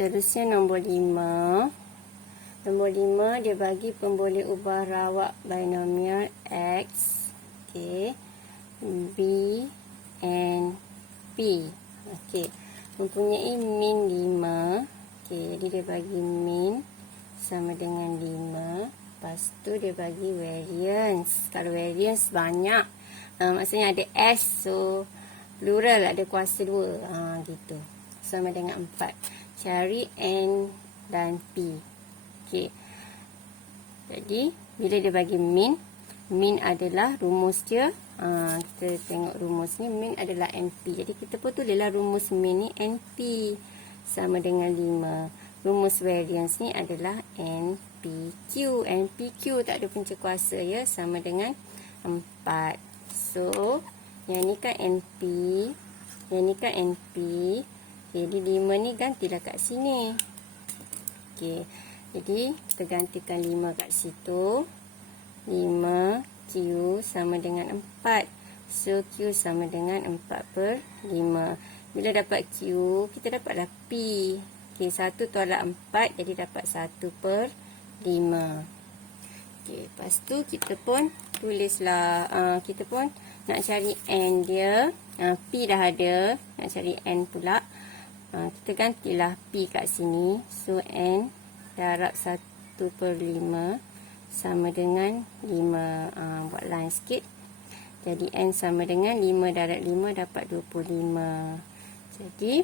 Seterusnya nombor 5. Nombor 5 dia bagi pemboleh ubah rawak binomial X, okey, B and P. Okey, mempunyai min 5. Okey, jadi dia bagi min sama dengan 5. Lepas tu dia bagi variance. Kalau variance banyak, maksudnya ada S, so plural, ada kuasa 2. Gitu. Sama dengan 4. Cari N dan P. Okey. Jadi, bila dia bagi min, min adalah rumus dia. Kita tengok rumus ni, min adalah NP. Jadi, kita pun tulislah rumus min ni NP sama dengan 5. Rumus variance ni adalah NPQ. NPQ tak ada punca kuasa ya, sama dengan 4. So, yang ni kan NP, yang ni kan NP. Jadi 5 ni gantilah kat sini. Okey. Jadi kita gantikan 5 kat situ. 5Q sama dengan 4. So Q sama dengan 4/5. Bila dapat Q, kita dapatlah P. Okey, 1 tolak 4 jadi dapat 1/5. Okey, lepas tu kita pun tulislah, kita pun nak cari N dia. P dah ada, nak cari N pula. Kita gantilah P kat sini. So N darab 1/5 sama dengan 5. Buat line sikit. Jadi N sama dengan 5 darab 5 dapat 25. Jadi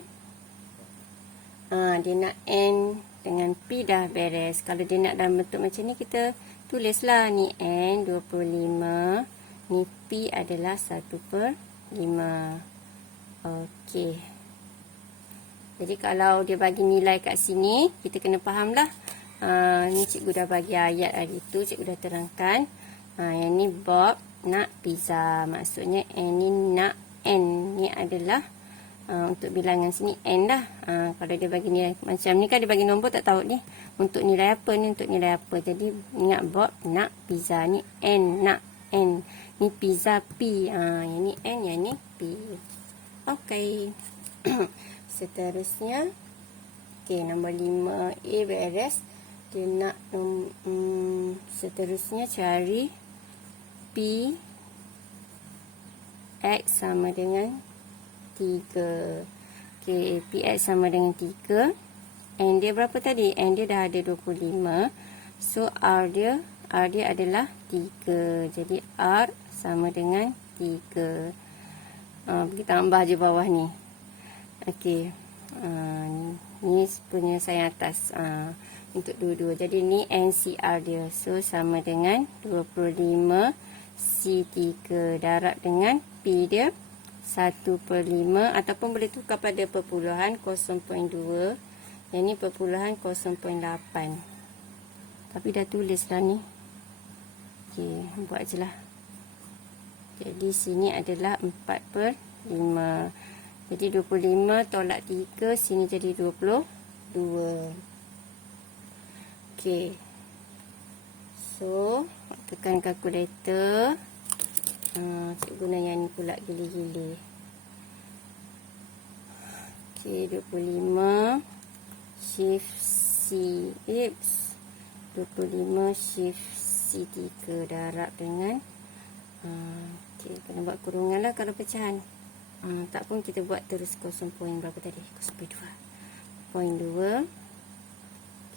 dia nak N dengan P dah beres. Kalau dia nak dalam bentuk macam ni, kita tulislah ni N 25, ni P adalah 1/5. Okey. Jadi kalau dia bagi nilai kat sini, kita kena fahamlah. Ni cikgu dah bagi ayat hari tu, cikgu dah terangkan. Yang ni Bob nak pizza. Maksudnya N ni nak N. Ni adalah untuk bilangan sini N dah. Kalau dia bagi nilai macam ni kan, dia bagi nombor tak tahu ni untuk nilai apa, ni untuk nilai apa. Jadi ingat Bob nak pizza. Ni N nak N. Ni pizza P. Yang ni N, yang ni P. Okey. Seterusnya, okey, nombor 5A beres. Dia nak seterusnya cari P X sama dengan 3. Okey, P X sama dengan 3. N dia berapa tadi? N dia dah ada 25. So R dia adalah 3. Jadi R sama dengan 3. Kita tambah je bawah ni. Okey. Ni penyelesaian atas untuk dua-dua. Jadi ni NCR dia. So sama dengan 25 C3 darab dengan P dia 1/5, ataupun boleh tukar pada perpuluhan 0.2. Yang ni perpuluhan 0.8. Tapi dah tulis dah ni. Okey, buat je lah. Jadi sini adalah 4/5. Jadi 25 tolak 3, sini jadi 22. Okey. So, tekan kalkulator. Cikgu guna yang ni pula, gili-gili. Okey, 25 shift C. 25 shift C3 darab dengan okey, kena buat kurungan lah kalau pecahan. Tak pun kita buat terus 0. Berapa tadi? 0.2.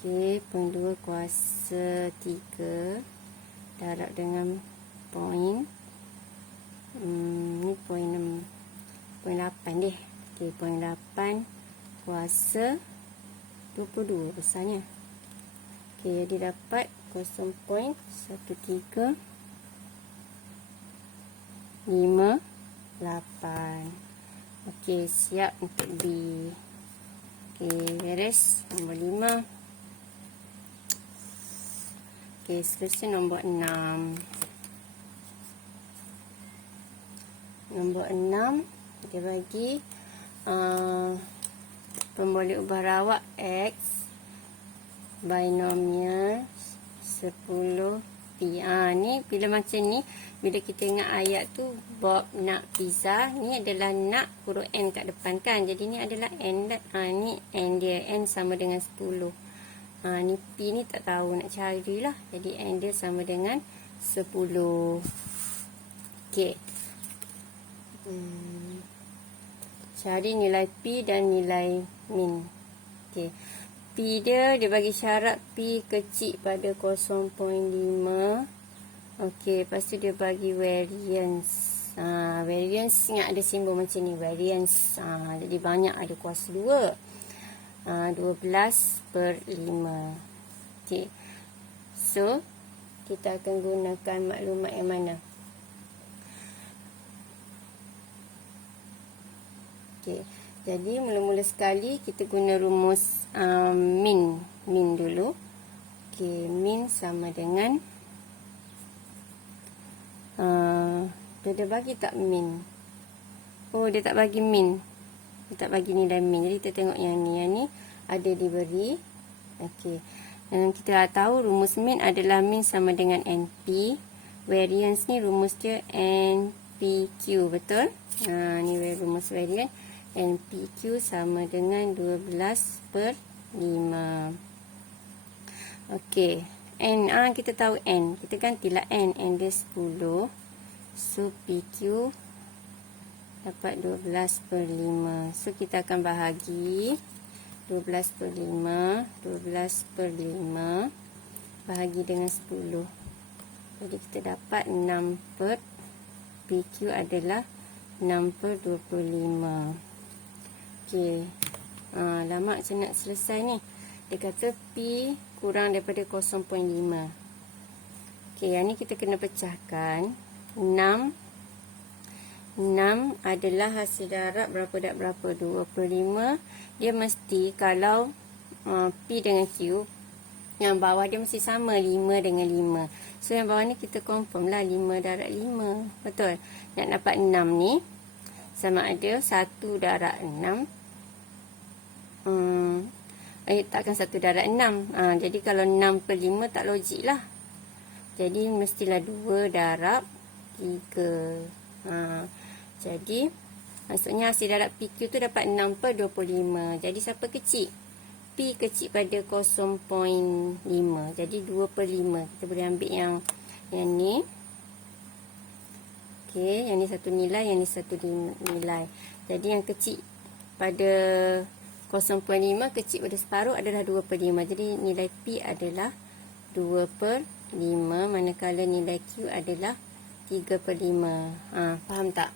Okey, 0.2 kuasa 3 darab dengan point. Ni point 8 deh. Okey, point 8 kuasa 22 besarnya. Okey, jadi dapat 0.1358. Okey, siap untuk B. Okey, beres nombor 5. Okey, seterusnya nombor 6. Nombor 6, dia bagi pemboleh ubah rawak X binomial 10 P. Ni bila macam ni, bila kita ingat ayat tu Bob nak pizza, ni adalah nak huruf N kat depan kan. Jadi ni adalah N. Ni N dia, N sama dengan 10. Ni P ni tak tahu nak carilah. Jadi N dia sama dengan 10. Okey. Cari nilai P dan nilai min. Okey. P dia bagi syarat P kecil pada 0.5. Okey, lepas tu dia bagi variance. Variance ingat ada simbol macam ni, variance. Jadi banyak, ada kuasa 2. 12/5. Okey. So, kita akan gunakan maklumat yang mana? Okey. Jadi mula-mula sekali kita guna rumus min dulu. Okey, min sama dengan dia bagi tak min? Oh, dia tak bagi min. Dia tak bagi nilai min. Jadi kita tengok yang ni. Yang ni ada diberi. Okey. Kita dah tahu rumus min adalah min sama dengan NP. Variance ni rumus dia NPQ, betul? Ni rumus variance. NPQ sama dengan 12/5. Okey. N, kita tahu N. Kita gantilah N. N dia 10. So, PQ dapat 12/5. So, kita akan bahagi 12/5. 12/5 bahagi dengan 10. Jadi, kita dapat 6 per PQ adalah 6/25. Okey. Lama macam nak selesai ni. Dia kata P kurang daripada 0.5. Okey, yang ni kita kena pecahkan. 6 adalah hasil darab berapa? 25. Dia mesti kalau P dengan Q, yang bawah dia mesti sama, 5 dengan 5. So, yang bawah ni kita confirm lah 5 darab 5. Betul? Nak dapat 6 ni sama ada 1 darab 6. Takkan 1 darab 6. Jadi, kalau 6/5 tak logik lah. Jadi, mestilah 2 darab 3. Jadi, maksudnya hasil darab PQ tu dapat 6/25. Jadi, siapa kecil? P kecil pada 0.5. Jadi, 2/5. Kita boleh ambil yang ni. Okey, yang ni satu nilai, yang ni satu nilai. Jadi, yang kecil pada 0.5, kecil pada separuh adalah 2/5. Jadi, nilai P adalah 2/5. Manakala nilai Q adalah 3/5. Faham tak?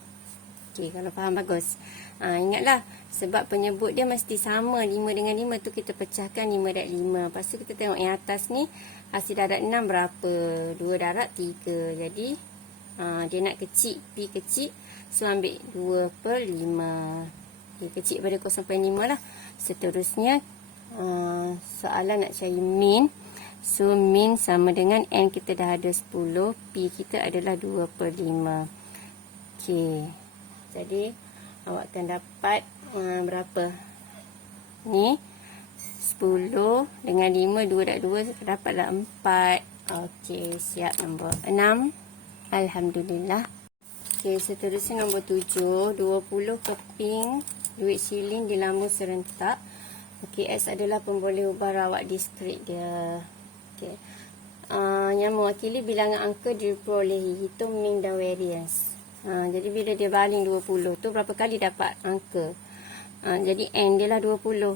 Okey, kalau faham bagus. Ingatlah, sebab penyebut dia mesti sama. 5 dengan 5 tu kita pecahkan 5 darab 5. Lepas tu kita tengok yang atas ni, hasil darab 6 berapa? 2 darab 3. Jadi, dia nak kecil, P kecil. So, ambil 2/5. Okay, kecil pada 0.5 lah. Seterusnya, soalan nak cari min. So, min sama dengan N kita dah ada 10. P kita adalah 2/5. Okey. Jadi, awak akan dapat berapa? Ni, 10 dengan 5, 2 darab 2, dapatlah 4. Okey, siap nombor 6. Alhamdulillah. Okey, seterusnya nombor 7. 20 keping duit siling di lambung serentak. Okey, X adalah pemboleh ubah rawak diskrit dia. Okey. Yang mewakili bilangan angka diperolehi. Hitung min dan variance. Jadi, bila dia baling 20 tu, berapa kali dapat angka? Jadi, N dia lah 20.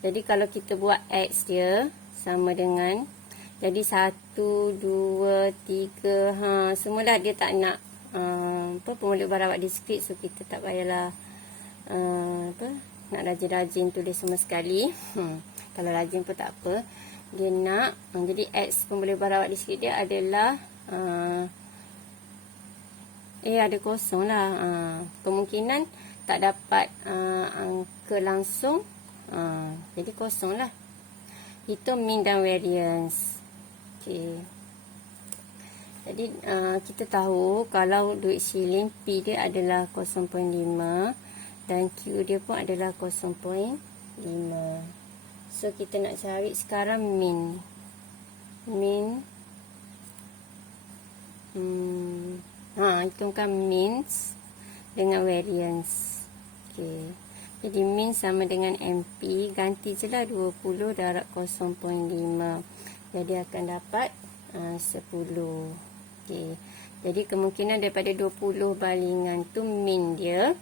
Jadi, kalau kita buat X dia sama dengan, jadi 1, 2, 3, semualah dia tak nak pemboleh ubah rawak diskrit. So, kita tak payahlah nak rajin-rajin tulis semua sekali. Kalau rajin pun tak apa. Dia nak, jadi X pemboleh ubah rawak diskrit dia adalah ada kosong lah. Kemungkinan tak dapat angka langsung. Jadi kosong lah. Hitung min dan variance. Okey. Jadi kita tahu kalau duit siling P dia adalah 0.5 dan Q dia pun adalah 0.5. So kita nak cari sekarang min. Min cantumkan means dengan variance. Okey. Jadi min sama dengan MP, ganti je lah 20 darab 0.5. Jadi akan dapat 10. Okey. Jadi kemungkinan daripada 20 balingan tu min dia.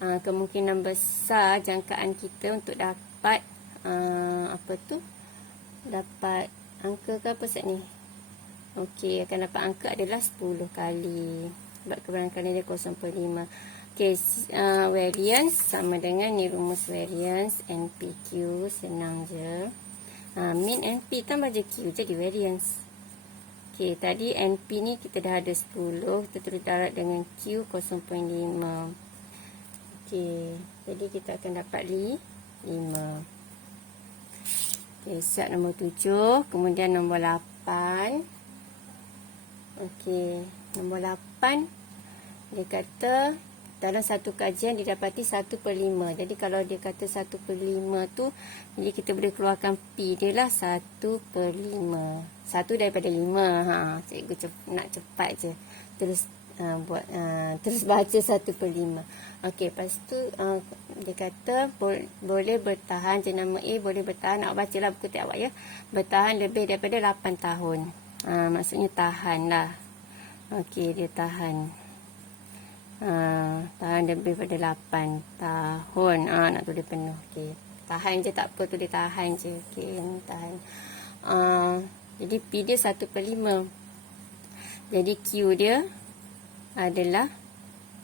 Kemungkinan besar jangkaan kita untuk dapat dapat angka ke apa set ni? Okey, akan dapat angka adalah 10 kali. Sebab kebarangkalian dia 0.5. Okey, variance sama dengan ni rumus variance NPQ, senang je. Min NP tambah je Q jadi variance. Okey, tadi NP ni kita dah ada 10, kita terus darab dengan Q 0.5. Okey, jadi kita akan dapat 5. Okey, set nombor 7, kemudian nombor 8. Okey, nombor 8 dia kata dalam satu kajian didapati 1/5. Jadi kalau dia kata 1/5 tu, jadi kita boleh keluarkan P dia lah 1/5. 1 daripada 5. Cikgu nak cepat je. Terus terus baca 1/5. Okey, lepas tu dia kata boleh bertahan, jenama A boleh bertahan, nak bacalah buku tiap awak ya. Bertahan lebih daripada 8 tahun. Maksudnya tahan lah. Okey, dia tahan. Tahan lebih daripada 8 tahun. Nak tulis penuh. Okey. Tahan je tak apa, tulis tahan je. Okey, tahan. Jadi P dia 1/5. Jadi Q dia adalah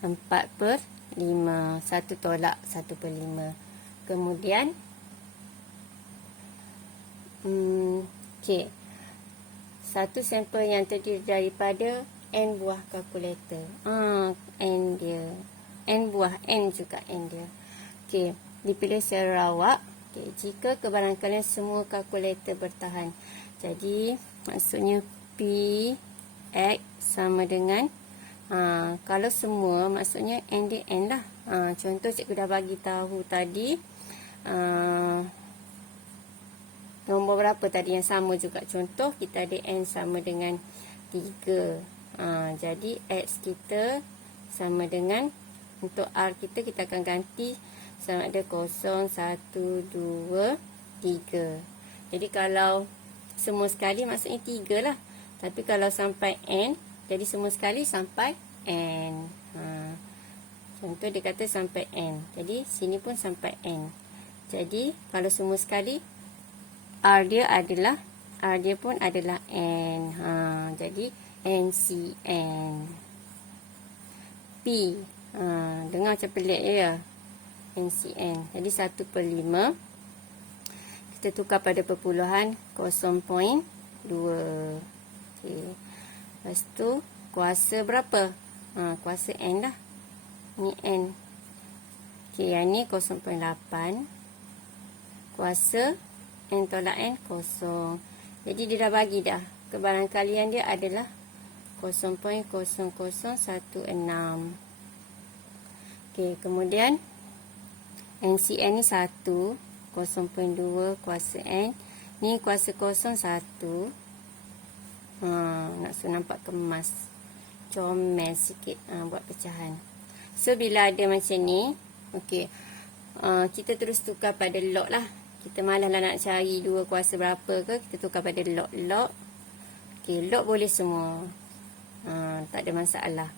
4/5. 1 tolak 1/5. Kemudian okey. Satu sampel yang terdiri daripada N buah kalkulator. N dia. N buah, N juga N dia. Okey, dipilih Sarawak. Okey, jika kebarangkalian semua kalkulator bertahan. Jadi, maksudnya P X sama dengan kalau semua, maksudnya N dia N lah. Contoh cikgu dah bagi tahu tadi. Nombor berapa tadi yang sama juga. Contoh kita ada N sama dengan 3. Jadi X kita sama dengan, untuk R kita akan ganti sama ada 0, 1, 2, 3. Jadi kalau semua sekali maksudnya 3 lah. Tapi kalau sampai N, jadi semua sekali sampai N. Contoh dia kata sampai N. Jadi sini pun sampai N. Jadi kalau semua sekali, R dia pun adalah N. Jadi NCN. P. Dengar macam pelik ya. NCN. Jadi 1/5. Kita tukar pada perpuluhan 0.2. Okay. Lepas tu kuasa berapa? Kuasa N lah. Ni N. Okay, yang ni 0.8. Kuasa N tolak N 0. Jadi dia dah bagi dah. Kebarangkalian dia adalah 0.0016. Okey, kemudian NCN ni 1, 0.2 kuasa N. Ni kuasa 0.1. Nak nampak kemas. Comel sikit buat pecahan. So bila ada macam ni, okey. Kita terus tukar pada log lah. Kita malas lah nak cari dua kuasa berapa ke, kita tukar pada log. Okey, log boleh semua. Tak ada masalah.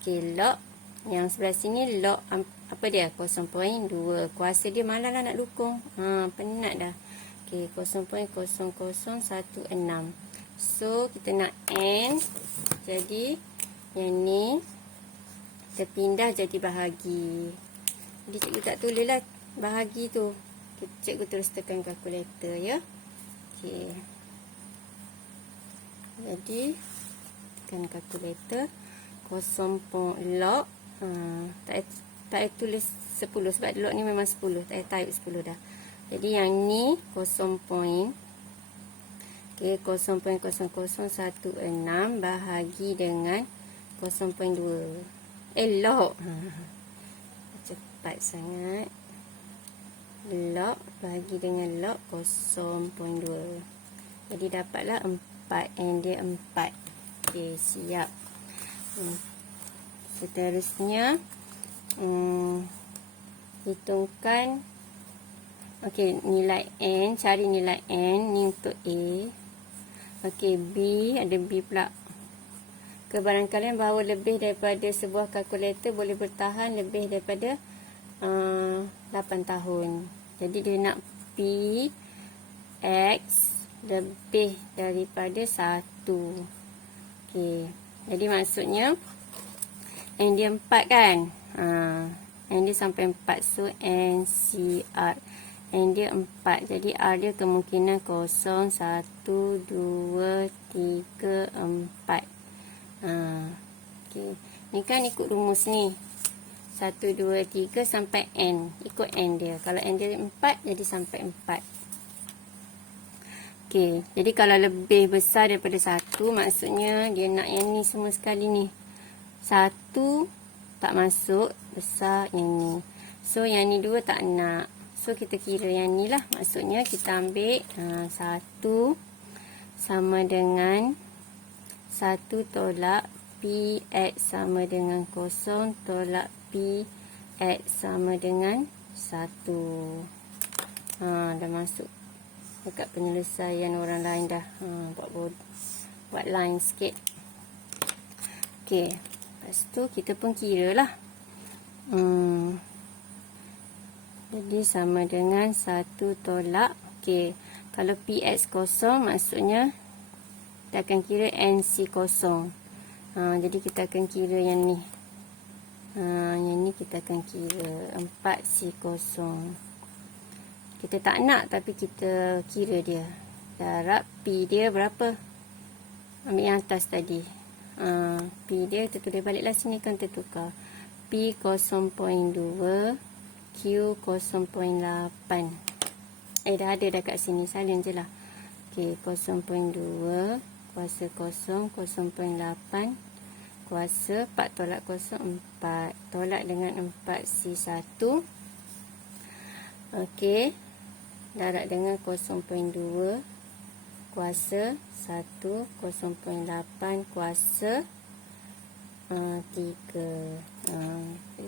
Okey, log yang sebelah sini log apa dia? 0.2. Kuasa dia malas lah nak dukung. Penat dah. Okey, 0.0016. So, kita nak N. Jadi, yang ni kita pindah jadi bahagi. Jadi, cikgu tak tulis lah bahagi tu. Cikgu terus tekan kalkulator ya. Okey. Jadi tekan kalkulator 0. log tak tulis 10 sebab log ni memang 10. Tak type 10 dah. Jadi yang ni 0. Okey, 0.0016 bahagi dengan 0.2. Log. Cepat sangat. Log bagi dengan log 0.2. Jadi dapatlah 4. N dia 4. Okey, siap. Seterusnya, hitungkan. Okey, nilai N, cari nilai N ni untuk A. Okey, B, ada B pula. Kebarangkalian bahawa lebih daripada sebuah kalkulator boleh bertahan lebih daripada 8 tahun. Jadi dia nak P X lebih daripada 1. Okey. Jadi maksudnya N dia 4 kan? N dia sampai 4. So NCR. N dia 4. Jadi R dia kemungkinan 0, 1, 2, 3, 4. Okey. Ni kan ikut rumus ni. 1, 2, 3 sampai N. Ikut N dia. Kalau N dia 4, jadi sampai 4. Okey. Jadi kalau lebih besar daripada 1, maksudnya dia nak yang ni semua sekali ni. 1 tak masuk, besar yang ni. So, yang ni 2 tak nak. So, kita kira yang ni lah. Maksudnya kita ambil 1 sama dengan 1 tolak PX sama dengan 0 tolak PX sama dengan 1. Dah masuk dekat penyelesaian orang lain dah. Buat line sikit. Okey. Lepas tu kita pun kira lah. Jadi sama dengan 1 tolak. Okey. Kalau PX 0 maksudnya kita akan kira NC 0. Jadi kita akan kira yang ni. Yang ni kita akan kira 4C 0. Kita tak nak tapi kita kira dia. Darab P dia berapa? Ambil yang atas tadi. P dia kita tulis baliklah sini kan tertukar. P 0.2, Q 0.8. Dah ada dah kat sini. Salin je lah. Okey, 0.2 kuasa 0, 0.8 kuasa 4 tolak 0, 4. Tolak dengan 4C1. Okey. Darab dengan 0.2 kuasa 1, 0.8 kuasa 3.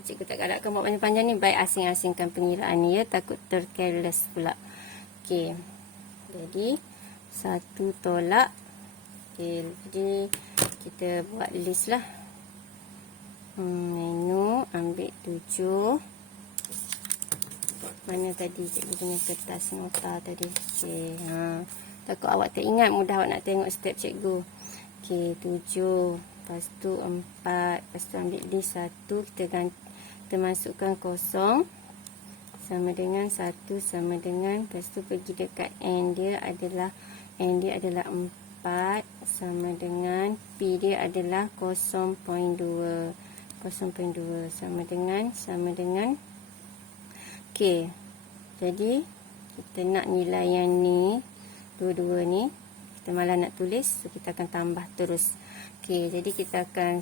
Cikgu tak galakkan buat panjang-panjang ni. Baik asing-asingkan pengiraan ni ya. Takut tercareless pula. Okey. Jadi 1 tolak. Okey. Jadi kita buat list lah. Menu ambil 7. Mana tadi cikgu punya kertas nota tadi. Okey. Takut awak teringat, mudah awak nak tengok step cikgu. Okey, 7. Lepas tu 4. Lepas tu ambil list 1. Kita masukkan 0. Sama dengan 1 sama dengan. Lepas tu pergi dekat N dia adalah 4 sama dengan P dia adalah 0.2 sama dengan. Okey. Jadi kita nak nilai yang ni, dua-dua ni. Kita malah nak tulis, so kita akan tambah terus. Okey, jadi kita akan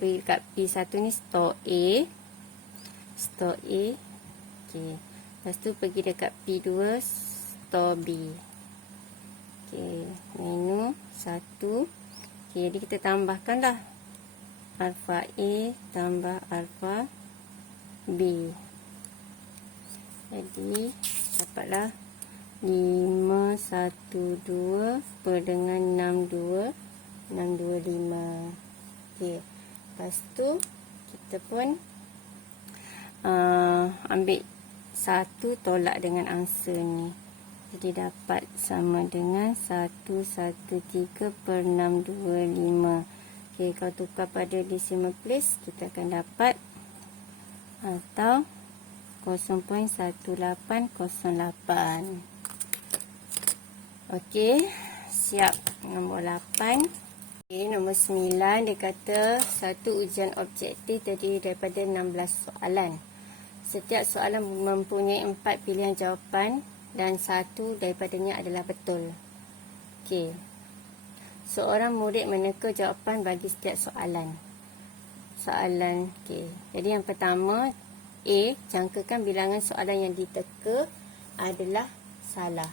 pergi kat P1 ni store A. Okey. Lepas tu pergi dekat P2 store B. Okey, menu 1. Okey, jadi kita tambahkanlah alfa A tambah alfa B. Jadi dapatlah 512 per dengan 625. Okey. Lepas tu kita pun ambil 1 tolak dengan angsa ni. Jadi dapat sama dengan 113 per 625. Okey, kalau tukar pada decimal place kita akan dapat atau 0.1808. Okey, siap. Nombor 8. Okey, nombor 9 dia kata satu ujian objektif terdiri daripada 16 soalan. Setiap soalan mempunyai 4 pilihan jawapan dan satu daripadanya adalah betul. Okey. Seorang murid meneka jawapan bagi setiap soalan. Okey. Jadi yang pertama A, jangkakan bilangan soalan yang diteka adalah salah.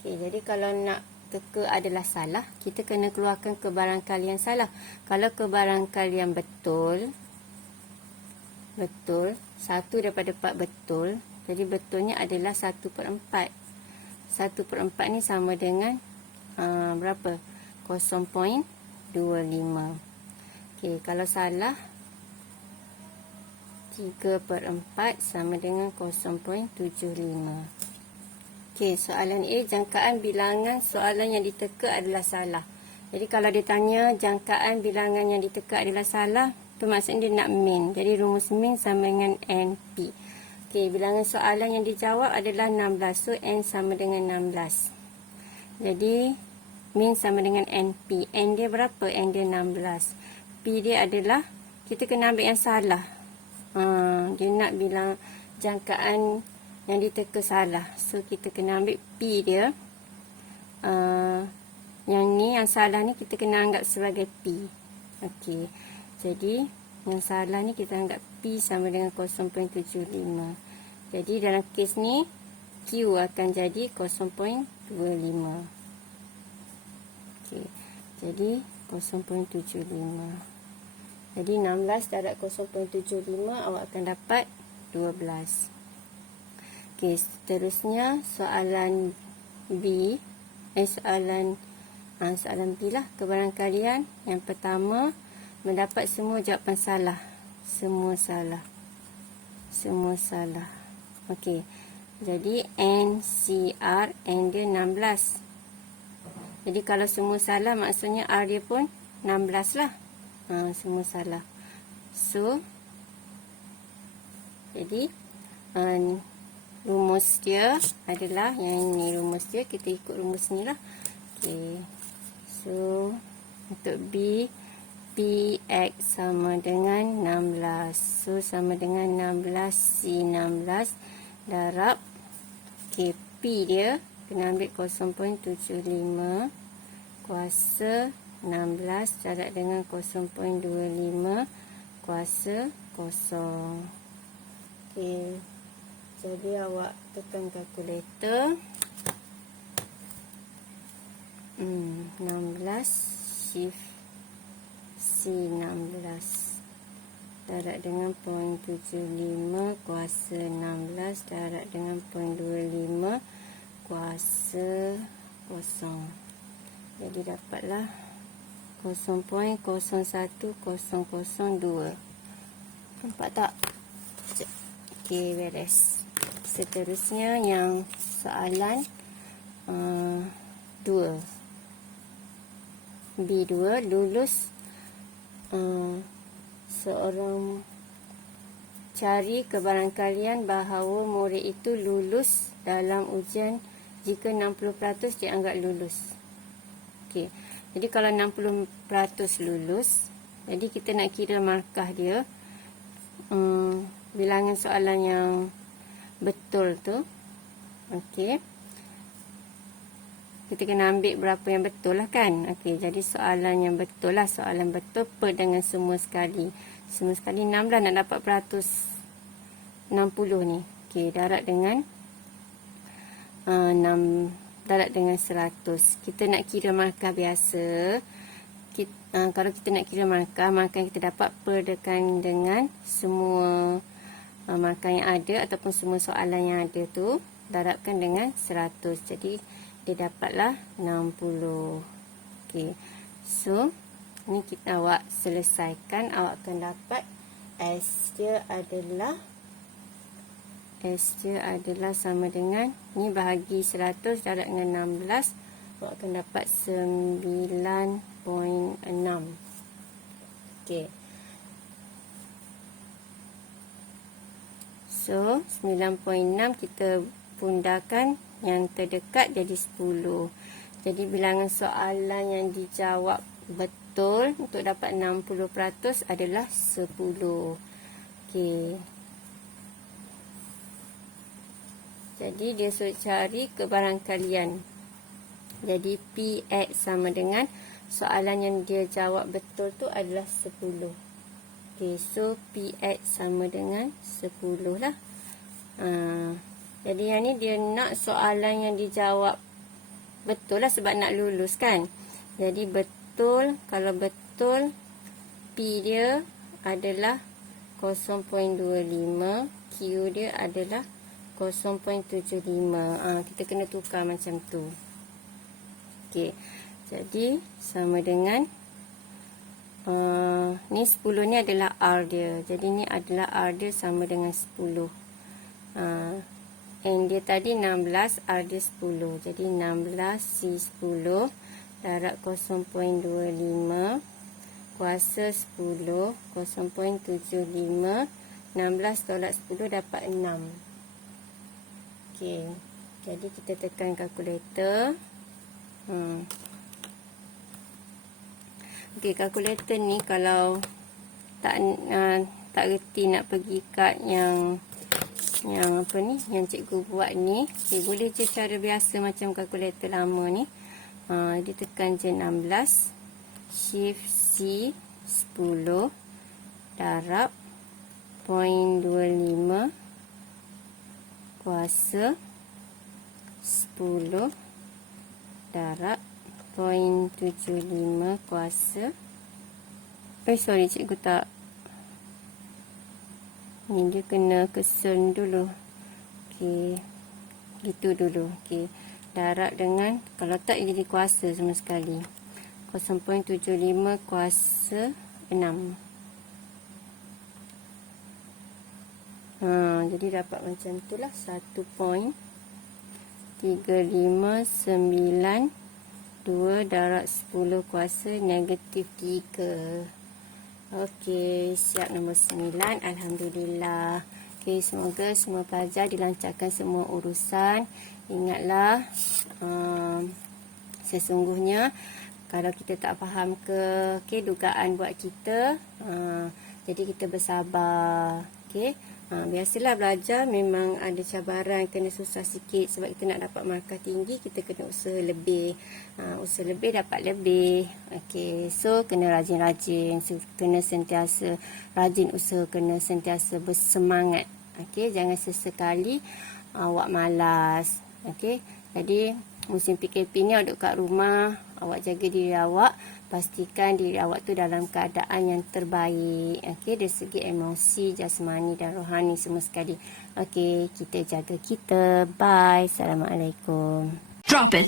Okey, jadi kalau nak teka adalah salah, kita kena keluarkan kebarangkalian salah. Kalau kebarangkalian betul, betul. 1 daripada 4 betul. Jadi betulnya adalah 1/4. 1/4 ni sama dengan berapa? 0.25. Okey, kalau salah 3/4 sama dengan 0.75. Okey, soalan A, jangkaan bilangan soalan yang diteka adalah salah. Jadi kalau dia tanya jangkaan bilangan yang diteka adalah salah, tu maksudnya dia nak min. Jadi rumus min sama dengan NP. Okey, bilangan soalan yang dijawab adalah 16. So N sama dengan 16. Jadi min sama dengan NP. N dia berapa? N dia 16. P dia adalah, kita kena ambil yang salah. Dia nak bilang jangkaan yang diteka salah. So kita kena ambil P dia. Yang ni, yang salah ni kita kena anggap sebagai P. Okey. Jadi yang salah ni kita anggap P sama dengan 0.75. Jadi dalam kes ni Q akan jadi 0.25. Okey. Jadi 0.75. Jadi 16 darab 0.75, awak akan dapat 12. Okey, seterusnya soalan B. Soalan B lah. Kebarangkalian yang pertama, mendapat semua jawapan salah. Semua salah. Okey. Jadi NCR, N dia 16. Jadi kalau semua salah, maksudnya R dia pun 16 lah. Semua salah. So jadi rumus dia adalah yang ini, rumus dia kita ikut rumus ni lah. Okey. So untuk B, PX sama dengan 16. So sama dengan 16 C16 darab, okey, P dia kena ambil 0.75 kuasa 16 darab dengan 0.25 kuasa 0. Okey. Jadi awak tekan kalkulator. 16 shift C16 darab dengan 0.75 kuasa 16 darab dengan 0.25 kuasa 0. Jadi dapatlah 0.01002. Nampak tak? Okey, beres. Seterusnya yang soalan 2. B2, lulus seorang cari kebarangkalian bahawa murid itu lulus dalam ujian jika 60% dianggap lulus. Okey. Jadi kalau 60% lulus, jadi kita nak kira markah dia. Bilangan soalan yang betul tu. Okey. Kita kena ambil berapa yang betul lah kan. Okey, jadi soalan yang betul lah. Soalan betul per dengan semua sekali. Semua sekali 6 lah nak dapat peratus 60 ni. Okey, darab dengan 6, darab dengan 100. Kita nak kira markah biasa. Kalau kita nak kira markah yang kita dapat per dengan semua markah yang ada ataupun semua soalan yang ada tu, darabkan dengan 100. Jadi dia dapatlah 60. Okey. So, ni kita awak selesaikan, awak akan dapat S dia adalah sama dengan, ni bahagi 100 darab dengan 16, awak akan dapat 9.6. Okey. So, 9.6 kita pundakan yang terdekat jadi 10. Jadi bilangan soalan yang dijawab betul untuk dapat 60% adalah 10. Okey. Jadi dia suruh cari kebarangkalian. Jadi PX sama dengan soalan yang dia jawab betul tu adalah 10. Okey, so PX sama dengan 10 lah. Jadi yang ni dia nak soalan yang dijawab betul lah sebab nak lulus kan. Jadi betul, kalau betul P dia adalah 0.25. Q dia adalah 0.75. Kita kena tukar macam tu. Okey. Jadi sama dengan ni 10 ni adalah R dia. Jadi ni adalah R dia sama dengan 10. N dia tadi 16, R dia 10. Jadi 16 C10 darab 0.25 kuasa 10, 0.75. 16 tolak 10 dapat 6. Okey. Jadi kita tekan kalkulator. Okey, kalkulator ni kalau tak reti nak pergi kat yang apa ni, yang cikgu buat ni, okay, boleh je cara biasa macam kalkulator lama ni. Dia tekan je 16, shift C 10 darab 0.25 kuasa 10 darab 0.75 kuasa. Sorry, cikgu tak. Ni dia kena kesen dulu. Okey. Gitu dulu. Okey. Darab dengan, kalau tak jadi kuasa sama sekali. 0.75 kuasa 6. Jadi dapat macam itulah. 1.3592 darab 10 kuasa negatif 3. Okey, siap nombor 9. Alhamdulillah. Okey, semoga semua pelajar dilancarkan semua urusan. Ingatlah, sesungguhnya kalau kita tak faham ke dugaan buat kita, jadi kita bersabar. Okey. Biasalah belajar memang ada cabaran, kena susah sikit sebab kita nak dapat markah tinggi, kita kena usaha lebih. Usaha lebih dapat lebih. Okey, so kena rajin-rajin, kena sentiasa rajin usaha, kena sentiasa bersemangat. Okey, jangan sesekali awak malas. Okey, jadi musim PKP ni awak duduk kat rumah, awak jaga diri awak, pastikan diri awak tu dalam keadaan yang terbaik. Okey, dari segi emosi, jasmani dan rohani semua sekali. Okey, kita jaga kita. Bye. Assalamualaikum. Drop it.